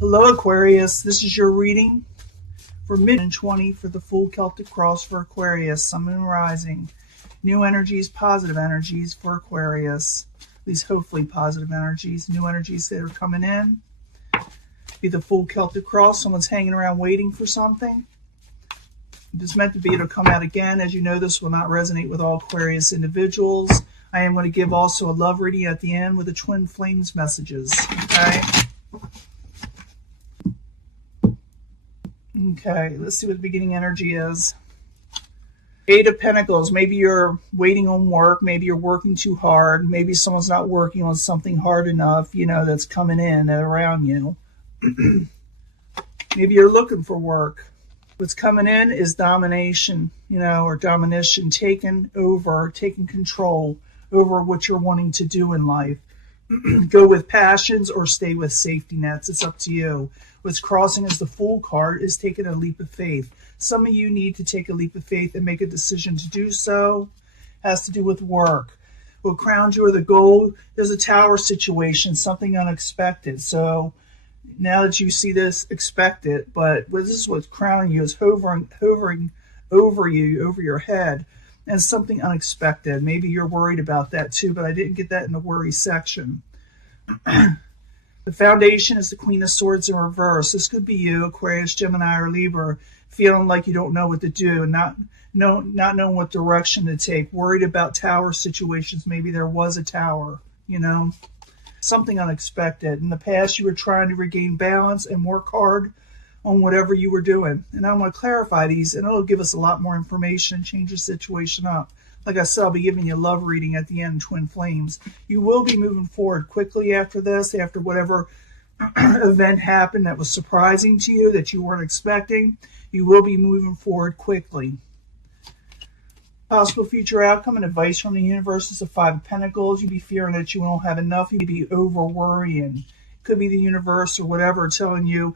Hello Aquarius, this is your reading for mid-20 for the full Celtic cross for Aquarius, Sun, Moon, Rising. New energies, positive energies for Aquarius. At least hopefully positive energies. New energies that are coming in. Be the full Celtic cross. Someone's hanging around waiting for something. If it's meant to be, it'll come out again. As you know, this will not resonate with all Aquarius individuals. I am going to give also a love reading at the end with the twin flames messages. Okay. Okay, let's see what the beginning energy is. Eight of Pentacles. Maybe you're waiting on work. Maybe you're working too hard. Maybe someone's not working on something hard enough, that's coming in and around you. Maybe you're looking for work. What's coming in is domination, or domination, taking control over what you're wanting to do in life. Go with passions or stay with safety nets. It's up to you. What's crossing as the Fool card is taking a leap of faith. Some of you need to take a leap of faith and make a decision to do so. Has to do with work. What crowns you are the gold. There's a tower situation, something unexpected. So now that you see this, expect it. But this is what's crowning you, is hovering over you, over your head. And something unexpected. Maybe you're worried about that too, but I didn't get that in the worry section. The foundation is the Queen of Swords in reverse. This could be you, Aquarius, Gemini, or Libra, feeling like you don't know what to do, not knowing what direction to take, worried about tower situations. Maybe there was a tower, something unexpected. In the past, you were trying to regain balance and work hard on whatever you were doing. And I want to clarify these, and it'll give us a lot more information and change the situation up. Like I said, I'll be giving you a love reading at the end, twin flames. You will be moving forward quickly after this, after whatever event happened that was surprising to you, that you weren't expecting. You will be moving forward quickly. Possible future outcome and advice from the universe is the Five of Pentacles. You'd be fearing that you won't have enough. You'd be over worrying. Could be the universe or whatever telling you,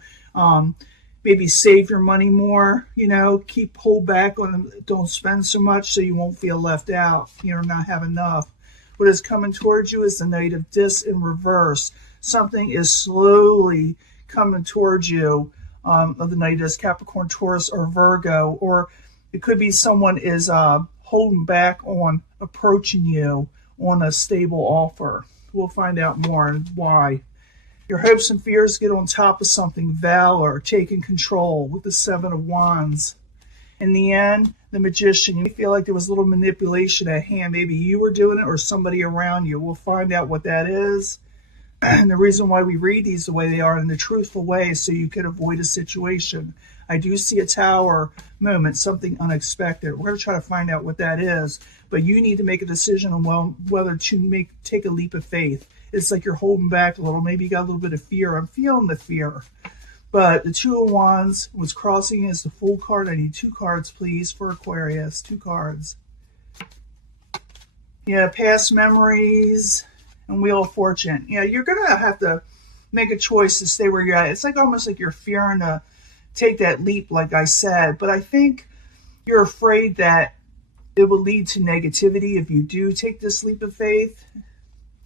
maybe save your money more, hold back on, don't spend so much so you won't feel left out, not have enough. What is coming towards you is the Knight of Discs in reverse. Something is slowly coming towards you, of the Knight of Discs, Capricorn, Taurus, or Virgo, or it could be someone is holding back on approaching you on a stable offer. We'll find out more and why. Your hopes and fears get on top of something. Valor, taking control with the Seven of Wands. In the end, the Magician, you feel like there was a little manipulation at hand. Maybe you were doing it or somebody around you. We'll find out what that is. And the reason why we read these the way they are in the truthful way is so you can avoid a situation. I do see a tower moment, something unexpected. We're going to try to find out what that is. But you need to make a decision on whether to take a leap of faith. It's like you're holding back a little. Maybe you got a little bit of fear. I'm feeling the fear. But the Two of Wands was crossing as the Fool card. I need 2 cards, please, for Aquarius. 2 cards. Yeah, past memories and Wheel of Fortune. Yeah, you're going to have to make a choice to stay where you're at. It's like almost like you're fearing to take that leap, like I said. But I think you're afraid that it will lead to negativity if you do take this leap of faith.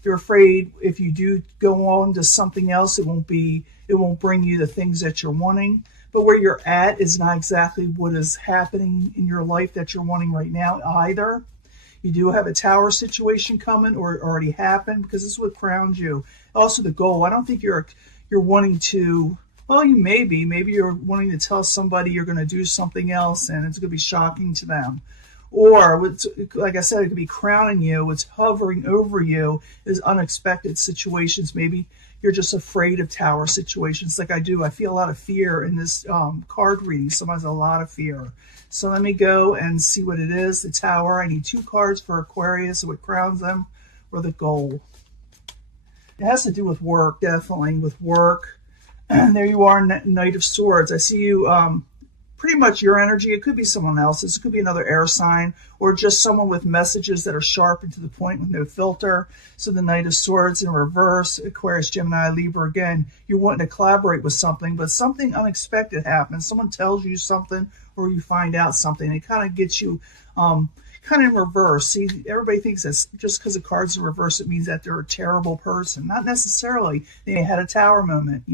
You're afraid if you do go on to something else, it won't bring you the things that you're wanting. But where you're at is not exactly what is happening in your life that you're wanting right now either. You do have a tower situation coming, or it already happened, because this is what crowns you. Also the goal. I don't think you're wanting to, well, you may be. Maybe you're wanting to tell somebody you're going to do something else and it's going to be shocking to them. Or, like I said, it could be crowning you. What's hovering over you is unexpected situations. Maybe you're just afraid of tower situations like I do. I feel a lot of fear in this card reading. Someone has a lot of fear. So let me go and see what it is. The Tower. I need 2 cards for Aquarius. What crowns them, or the goal. It has to do with work, definitely, with work. And there you are, Knight of Swords. I see you... pretty much your energy. It could be someone else's. It could be another air sign, or just someone with messages that are sharp and to the point with no filter. So the Knight of Swords in reverse, Aquarius, Gemini, Libra. Again, you're wanting to collaborate with something, but something unexpected happens. Someone tells you something, or you find out something. It kind of gets you kind of in reverse. See, everybody thinks that just because the card's in reverse, it means that they're a terrible person. Not necessarily. They had a tower moment,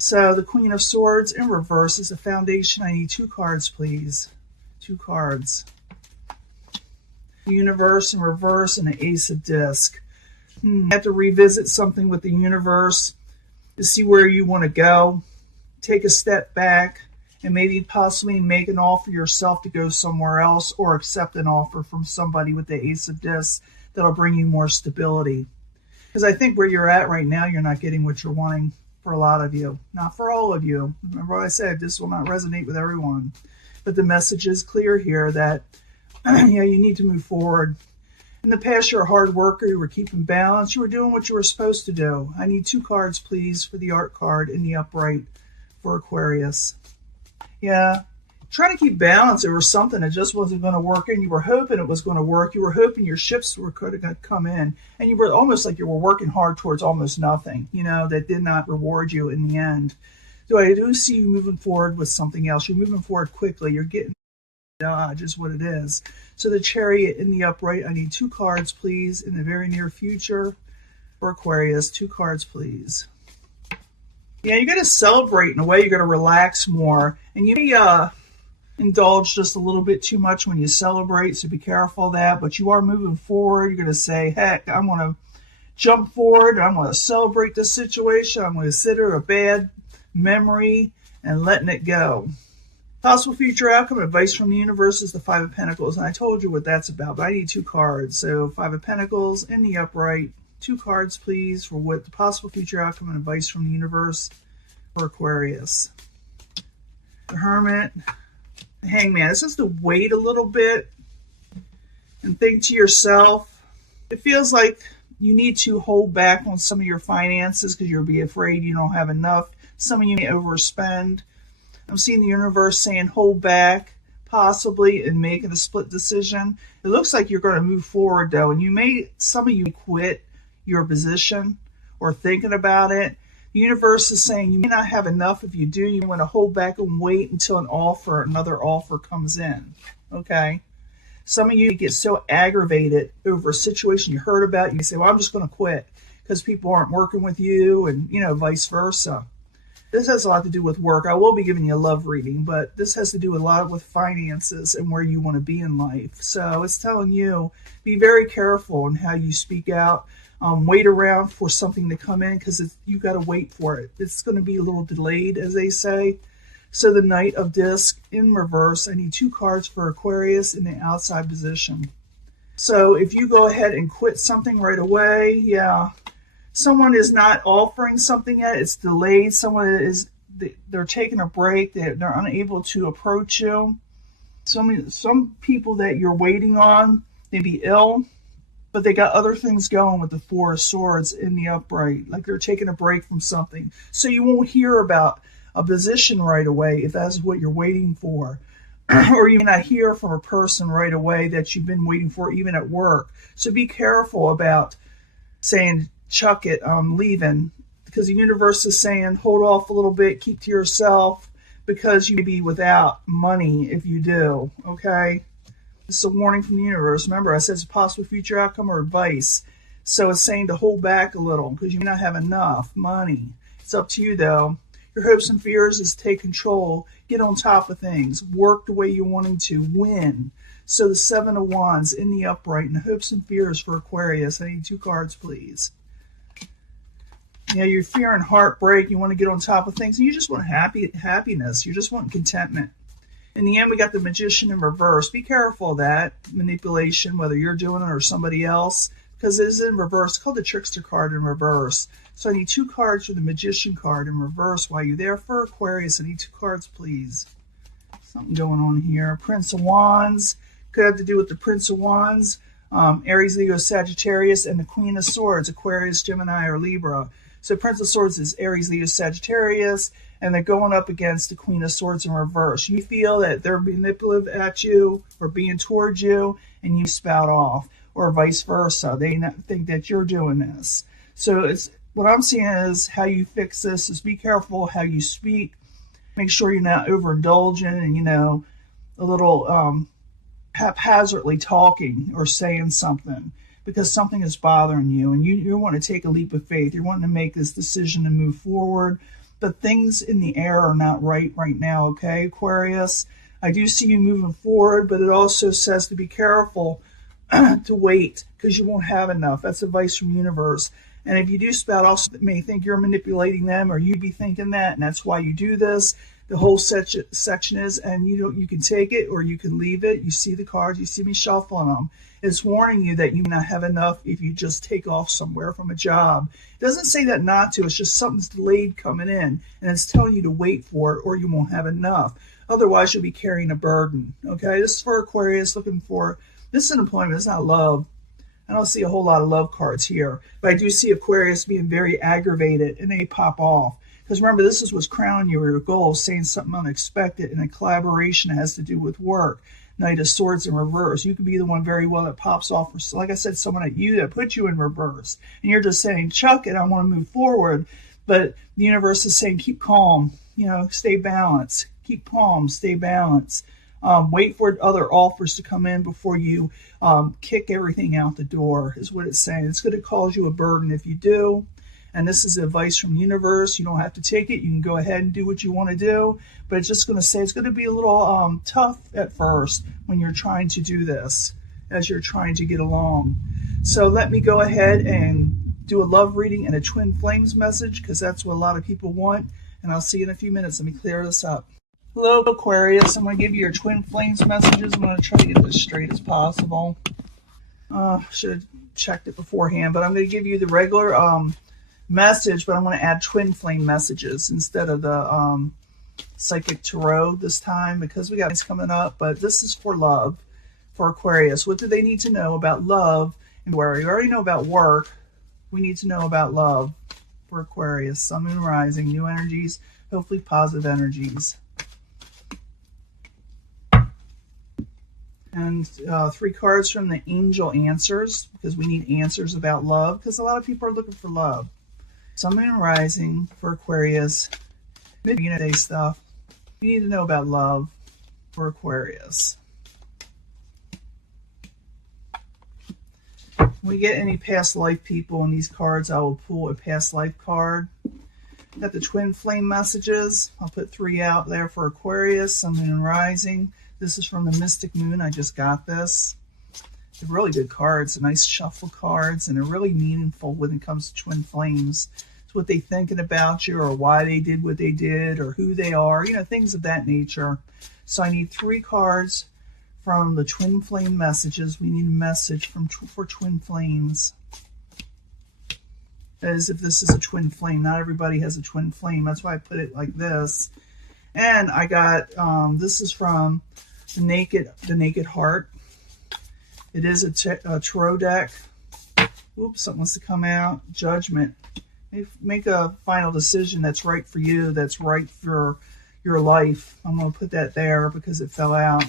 So the Queen of Swords in reverse is the foundation. I need 2 cards, please. 2 cards. The Universe in reverse and the Ace of Disc. I have to revisit something with the universe to see where you want to go. Take a step back and maybe possibly make an offer yourself to go somewhere else, or accept an offer from somebody with the Ace of Discs that'll bring you more stability. Because I think where you're at right now, you're not getting what you're wanting for a lot of you. Not for all of you. Remember what I said, this will not resonate with everyone. But the message is clear here that you need to move forward. In the past, you're a hard worker. You were keeping balance. You were doing what you were supposed to do. I need 2 cards, please, for the art card in the upright for Aquarius. Yeah, trying to keep balance over something that just wasn't going to work, and you were hoping it was going to work. You were hoping your ships were going to come in, and you were almost like you were working hard towards almost nothing, that did not reward you in the end. So I do see you moving forward with something else. You're moving forward quickly. You're getting just what it is. So the Chariot in the upright, I need 2 cards, please, in the very near future for Aquarius. 2 cards, please. Yeah, you're going to celebrate in a way. You're going to relax more. And you may indulge just a little bit too much when you celebrate, so be careful of that. But you are moving forward. You're going to say, heck, I'm going to jump forward. I'm going to celebrate this situation. I'm going to consider a bad memory and letting it go. Possible future outcome advice from the universe is the 5 of Pentacles. And I told you what that's about, but I need 2 cards. So 5 of Pentacles in the upright. 2 cards, please, for what the possible future outcome and advice from the universe for Aquarius. The Hermit, the Hangman. This is to wait a little bit and think to yourself. It feels like you need to hold back on some of your finances because you'll be afraid you don't have enough. Some of you may overspend. I'm seeing the universe saying hold back, possibly, and making a split decision. It looks like you're going to move forward, though, and some of you quit your position or thinking about it. The universe is saying you may not have enough. If you do, you want to hold back and wait until another offer comes in. Okay? Some of you get so aggravated over a situation you heard about, you say, well, I'm just going to quit because people aren't working with you, and, vice versa. This has a lot to do with work. I will be giving you a love reading, but this has to do a lot with finances and where you want to be in life. So it's telling you, be very careful in how you speak out. Wait around for something to come in because you got to wait for it. It's going to be a little delayed, as they say. So the Knight of Disc in reverse. I need 2 cards for Aquarius in the outside position. So if you go ahead and quit something right away, yeah. Someone is not offering something yet. It's delayed. They're taking a break. They're unable to approach you. Some people that you're waiting on may be ill, but they got other things going with the 4 of Swords in the upright. Like they're taking a break from something. So you won't hear about a position right away if that's what you're waiting for. Or you may not hear from a person right away that you've been waiting for, even at work. So be careful about saying, chuck it, I'm leaving, because the universe is saying hold off a little bit, keep to yourself, because you may be without money if you do. Okay, this is a warning from the universe. Remember, I said it's a possible future outcome or advice, so it's saying to hold back a little because you may not have enough money. It's up to you, though. Your hopes and fears is take control, get on top of things, work the way you're wanting to, win. So the 7 of Wands in the upright, and the hopes and fears for Aquarius. I need 2 cards, please. You're fearing heartbreak. You want to get on top of things. And you just want happiness. You just want contentment. In the end, we got the Magician in reverse. Be careful of that manipulation, whether you're doing it or somebody else, because it is in reverse. It's called the Trickster card in reverse. So I need 2 cards for the Magician card in reverse. While you're there for Aquarius, I need 2 cards, please. Something going on here. Prince of Wands. Could have to do with the Prince of Wands. Aries, Leo, Sagittarius, and the Queen of Swords, Aquarius, Gemini, or Libra. So Prince of Swords is Aries, Leo, Sagittarius, and they're going up against the Queen of Swords in reverse. You feel that they're manipulative at you or being towards you, and you spout off, or vice versa. They think that you're doing this. So what I'm seeing is how you fix this is be careful how you speak. Make sure you're not overindulging and, a little haphazardly talking or saying something, because something is bothering you and you want to take a leap of faith. You're wanting to make this decision and move forward. but things in the air are not right now, okay, Aquarius? I do see you moving forward, but it also says to be careful to wait, because you won't have enough. That's advice from the universe. And if you do spout off, they may think you're manipulating them, or you'd be thinking that, and that's why you do this. The whole section is, and you can take it or you can leave it. You see the cards, you see me shuffling them. It's warning you that you may not have enough if you just take off somewhere from a job. It doesn't say that not to. It's just something's delayed coming in, and it's telling you to wait for it or you won't have enough. Otherwise, you'll be carrying a burden. Okay, this is for Aquarius looking for, this is employment, it's not love. I don't see a whole lot of love cards here, but I do see Aquarius being very aggravated, and they pop off. Because remember, this is what's crowning you, your goal, saying something unexpected, and a collaboration that has to do with work. Knight of Swords in reverse. You could be the one very well that pops off, for, like I said, someone at you that put you in reverse. And you're just saying, chuck it, I want to move forward. But the universe is saying, keep calm, stay balanced. Keep calm, stay balanced. Wait for other offers to come in before you kick everything out the door, is what it's saying. It's going to cause you a burden if you do. And this is advice from the universe. You don't have to take it. You can go ahead and do what you want to do. But it's just going to say it's going to be a little tough at first when you're trying to do this, as you're trying to get along. So let me go ahead and do a love reading and a twin flames message, because that's what a lot of people want. And I'll see you in a few minutes. Let me clear this up. Hello, Aquarius. I'm going to give you your twin flames messages. I'm going to try to get this straight as possible. Should have checked it beforehand, but I'm going to give you the regular message, but I'm going to add twin flame messages instead of the psychic tarot this time, because we got things coming up. But this is for love, for Aquarius. What do they need to know about love and worry? You already know about work. We need to know about love for Aquarius. Sun, Moon, Rising, new energies, hopefully positive energies. And 3 cards from the Angel Answers, because we need answers about love, because a lot of people are looking for love. Sun, Moon, Rising for Aquarius. Day stuff. You need to know about love for Aquarius. When we get any past life people in these cards, I will pull a past life card. Got the twin flame messages. I'll put 3 out there for Aquarius, Sun, Moon, Rising. This is from the Mystic Moon. I just got this. They're really good cards, nice shuffle cards, and they're really meaningful when it comes to twin flames. It's what they're thinking about you, or why they did what they did, or who they are, things of that nature. So I need 3 cards from the twin flame messages. We need a message for twin flames. As if this is a twin flame. Not everybody has a twin flame. That's why I put it like this. And I got, this is from the Naked Heart. It is a tarot deck. Oops, something wants to come out. Judgment. Make a final decision that's right for you, that's right for your life. I'm going to put that there because it fell out.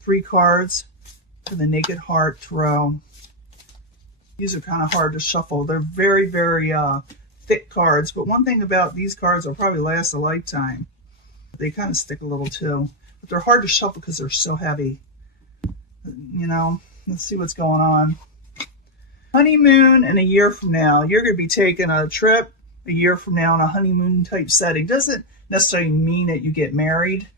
3 cards for the Naked Heart Tarot. These are kind of hard to shuffle. They're very, very thick cards. But one thing about these cards, will probably last a lifetime. They kind of stick a little too. But they're hard to shuffle because they're so heavy. Let's see what's going on. Honeymoon in a year from now. You're going to be taking a trip a year from now in a honeymoon type setting. Doesn't necessarily mean that you get married,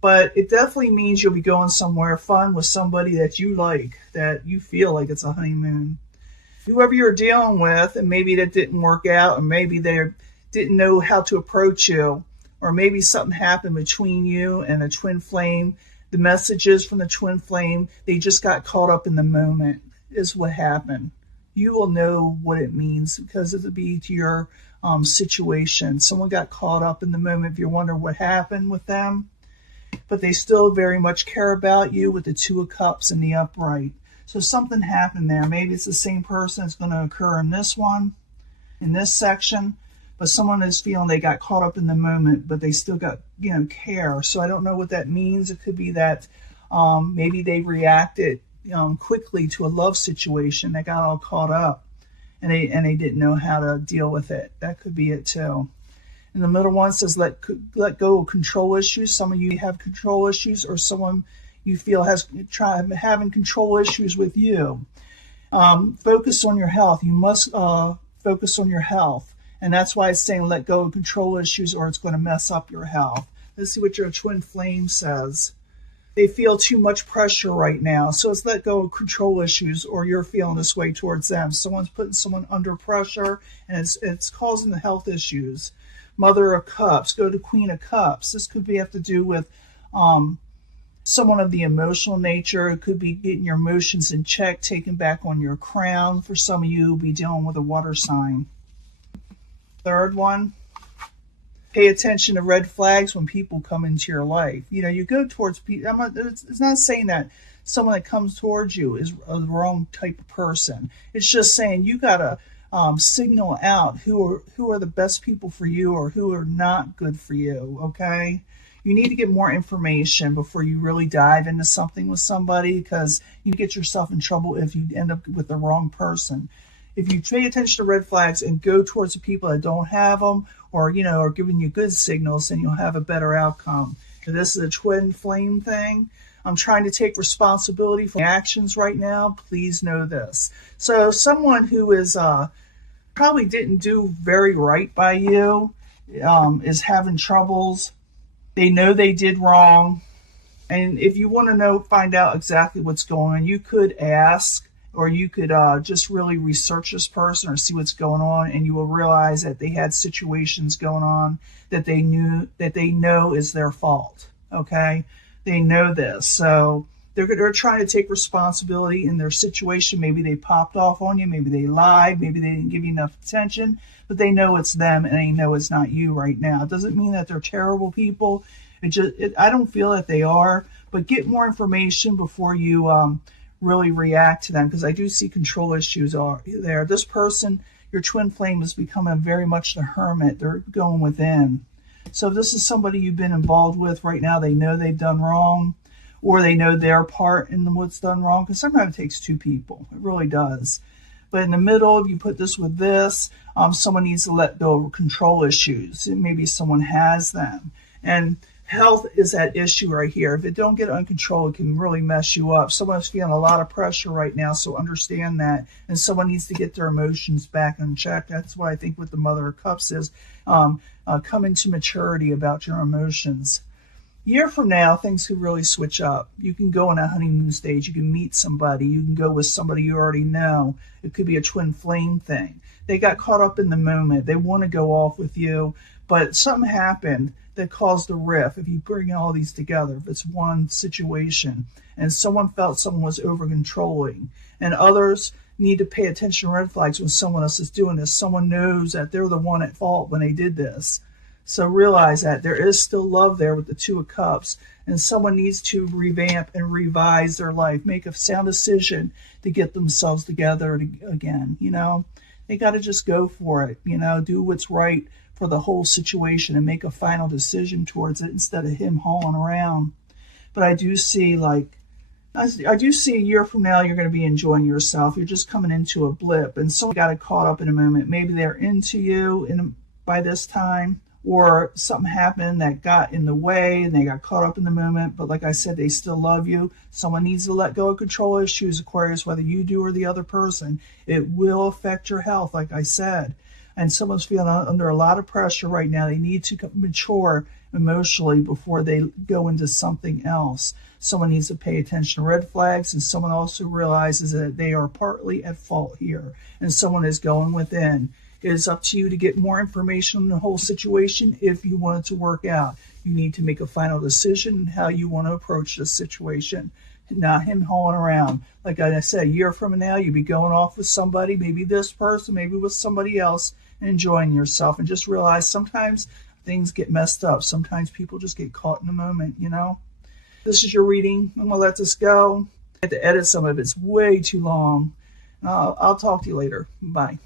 but it definitely means you'll be going somewhere fun with somebody that you like, that you feel like it's a honeymoon. Whoever you're dealing with, and maybe that didn't work out, or maybe they didn't know how to approach you, or maybe something happened between you and a twin flame. The messages from the twin flame, they just got caught up in the moment, is what happened. You will know what it means because it'll be to your situation. Someone got caught up in the moment. If you're wondering what happened with them, but they still very much care about you with the 2 of Cups and the upright. So something happened there. Maybe it's the same person that's going to occur in this one, in this section, but someone is feeling they got caught up in the moment, but they still got, care. So I don't know what that means. It could be that maybe they reacted quickly to a love situation. They got all caught up and they didn't know how to deal with it. That could be it too. And the middle one says let go of control issues. Some of you have control issues, or someone you feel having control issues with you. Focus on your health. You must focus on your health. And that's why it's saying let go of control issues or it's going to mess up your health. Let's see what your twin flame says. They feel too much pressure right now. So it's let go of control issues or you're feeling this way towards them. Someone's putting someone under pressure and it's causing the health issues. Mother of Cups, go to Queen of Cups. This could have to do with someone of the emotional nature. It could be getting your emotions in check, taking back on your crown. For some of you, be dealing with a water sign. Third one, pay attention to red flags when people come into your life. You know, you go towards people. It's not saying that someone that comes towards you is the wrong type of person. It's just saying you got to signal out who are the best people for you or who are not good for you, okay? You need to get more information before you really dive into something with somebody because you get yourself in trouble if you end up with the wrong person. If you pay attention to red flags and go towards the people that don't have them or, you know, are giving you good signals, then you'll have a better outcome. And this is a twin flame thing. I'm trying to take responsibility for my actions right now. Please know this. So someone who is probably didn't do very right by you is having troubles. They know they did wrong. And if you want to find out exactly what's going on, you could ask or you could just really research this person or see what's going on, and you will realize that they had situations going on that they know is their fault. Okay? They know this. So they're trying to take responsibility in their situation. Maybe they popped off on you. Maybe they lied. Maybe they didn't give you enough attention. But they know it's them, and they know it's not you right now. It doesn't mean that they're terrible people. I don't feel that they are. But get more information before you really react to them, because I do see control issues are there. This person, your twin flame, is becoming very much the hermit. They're going within. So if this is somebody you've been involved with right now, they know they've done wrong, or they know their part in what's done wrong, because sometimes it takes two people. It really does. But in the middle, if you put this with this, someone needs to let go of control issues. Maybe someone has them. And health is that issue right here. If it don't get under control, it can really mess you up. Someone's feeling a lot of pressure right now, so understand that. And someone needs to get their emotions back in check. That's what I think what the Mother of Cups is. Come into maturity about your emotions. A year from now, things could really switch up. You can go on a honeymoon stage. You can meet somebody. You can go with somebody you already know. It could be a twin flame thing. They got caught up in the moment. They want to go off with you, but something happened that caused a rift. If you bring all these together, if it's one situation, and someone felt someone was over-controlling, and others need to pay attention to red flags when someone else is doing this. Someone knows that they're the one at fault when they did this. So realize that there is still love there with the Two of Cups, and someone needs to revamp and revise their life, make a sound decision to get themselves together again. You know, they got to just go for it, you know, do what's right for the whole situation and make a final decision towards it instead of him hauling around. But I do see a year from now, you're going to be enjoying yourself. You're just coming into a blip, and someone got caught up in a moment. Maybe they're into you by this time, or something happened that got in the way and they got caught up in the moment. But like I said, they still love you. Someone needs to let go of control issues, Aquarius, whether you do or the other person. It will affect your health, like I said. And someone's feeling under a lot of pressure right now. They need to mature emotionally before they go into something else. Someone needs to pay attention to red flags, and someone also realizes that they are partly at fault here, and someone is going within. It is up to you to get more information on the whole situation if you want it to work out. You need to make a final decision how you want to approach this situation. Not him hauling around. Like I said, a year from now, you'll be going off with somebody, maybe this person, maybe with somebody else, and enjoying yourself. And just realize sometimes things get messed up. Sometimes people just get caught in the moment, you know. This is your reading. I'm going to let this go. I had to edit some of it. It's way too long. I'll talk to you later. Bye.